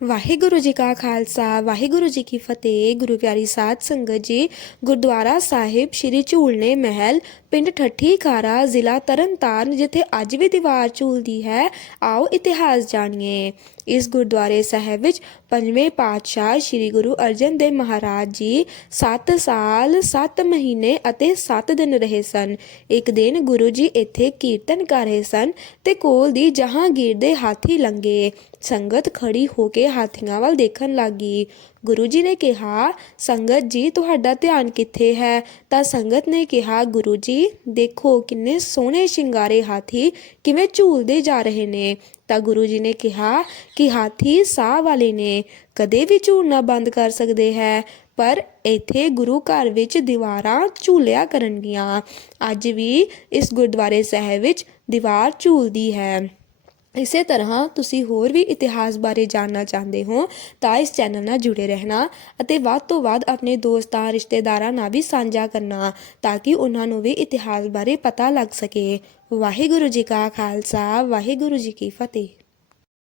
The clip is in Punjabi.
ਵਾਹਿਗੁਰੂ ਜੀ ਕਾ ਖਾਲਸਾ, ਵਾਹਿਗੁਰੂ ਜੀ ਕੀ ਫਤਿਹ। ਗੁਰੂ ਪਿਆਰੀ ਸਾਧ ਸੰਗਤ ਜੀ, ਗੁਰਦੁਆਰਾ ਸਾਹਿਬ, ਸ੍ਰੀ ਝੂਲਣੇ ਮਹਿਲ ਪਿੰਡ ਠੱਠੀ ਖਾਰਾ ਜ਼ਿਲ੍ਹਾ ਤਰਨਤਾਰਨ, ਜਿੱਥੇ ਅੱਜ ਵੀ ਦੀਵਾਰ ਝੂਲਦੀ ਹੈ, ਆਓ ਇਤਿਹਾਸ ਜਾਣੀਏ। ਇਸ ਗੁਰਦੁਆਰੇ ਸਾਹਿਬ ਵਿੱਚ ਪੰਜਵੇਂ ਪਾਤਸ਼ਾਹ ਸ੍ਰੀ ਗੁਰੂ ਅਰਜਨ ਦੇਵ ਮਹਾਰਾਜ ਜੀ 7 ਸਾਲ 7 ਮਹੀਨੇ ਅਤੇ 7 ਦਿਨ ਰਹੇ ਸਨ। ਇੱਕ ਦਿਨ ਗੁਰੂ ਜੀ ਇੱਥੇ ਕੀਰਤਨ ਕਰ ਰਹੇ ਸਨ ਤੇ ਕੋਲ ਦੀ ਜਹਾਂਗੀਰ ਦੇ ਹਾਥੀ ਲੰਗੇ ਸੰਗਤ ਖੜੀ ਹੋ ਕੇ ਹਾਥੀਆਂ ਵੱਲ ਦੇਖਣ ਲੱਗੀ। ਗੁਰੂ ਜੀ ਨੇ ਕਿਹਾ, ਸੰਗਤ ਜੀ, ਤੁਹਾਡਾ ਧਿਆਨ ਕਿੱਥੇ ਹੈ? ਤਾਂ ਸੰਗਤ ਨੇ ਕਿਹਾ, ਗੁਰੂ ਜੀ, ਦੇਖੋ ਕਿੰਨੇ ਸੋਹਣੇ ਸ਼ਿੰਗਾਰੇ ਹਾਥੀ ਕਿਵੇਂ ਝੂਲਦੇ ਜਾ ਰਹੇ ਨੇ। ਤਾਂ ਗੁਰੂ ਜੀ ਨੇ ਕਿਹਾ ਕਿ ਹਾਥੀ ਸਾਹ ਵਾਲੇ ਨੇ, ਕਦੇ ਵੀ ਝੂਲਣਾ ਬੰਦ ਕਰ ਸਕਦੇ ਹੈ, ਪਰ ਇੱਥੇ ਗੁਰੂ ਘਰ ਵਿੱਚ ਦੀਵਾਰਾਂ ਝੂਲਿਆ ਕਰਨਗੀਆਂ। ਅੱਜ ਵੀ ਇਸ ਗੁਰਦੁਆਰੇ ਸਾਹਿਬ ਵਿੱਚ ਦੀਵਾਰ ਝੂਲਦੀ ਹੈ। ਇਸੇ ਤਰ੍ਹਾਂ ਤੁਸੀਂ ਹੋਰ ਵੀ ਇਤਿਹਾਸ ਬਾਰੇ ਜਾਣਨਾ ਚਾਹੁੰਦੇ ਹੋ, ਤਾਂ ਇਸ ਚੈਨਲ ਨਾਲ ਜੁੜੇ ਰਹਿਣਾ ਅਤੇ ਵੱਧ ਤੋਂ ਵੱਧ ਆਪਣੇ ਦੋਸਤਾਂ, ਰਿਸ਼ਤੇਦਾਰਾਂ ਨਾਲ ਵੀ ਸਾਂਝਾ ਕਰਨਾ, ਤਾਂ ਕਿ ਉਹਨਾਂ ਨੂੰ ਵੀ ਇਤਿਹਾਸ ਬਾਰੇ ਪਤਾ ਲੱਗ ਸਕੇ। ਵਾਹਿਗੁਰੂ ਜੀ ਕਾ ਖਾਲਸਾ, ਵਾਹਿਗੁਰੂ ਜੀ ਕੀ ਫਤਿਹ।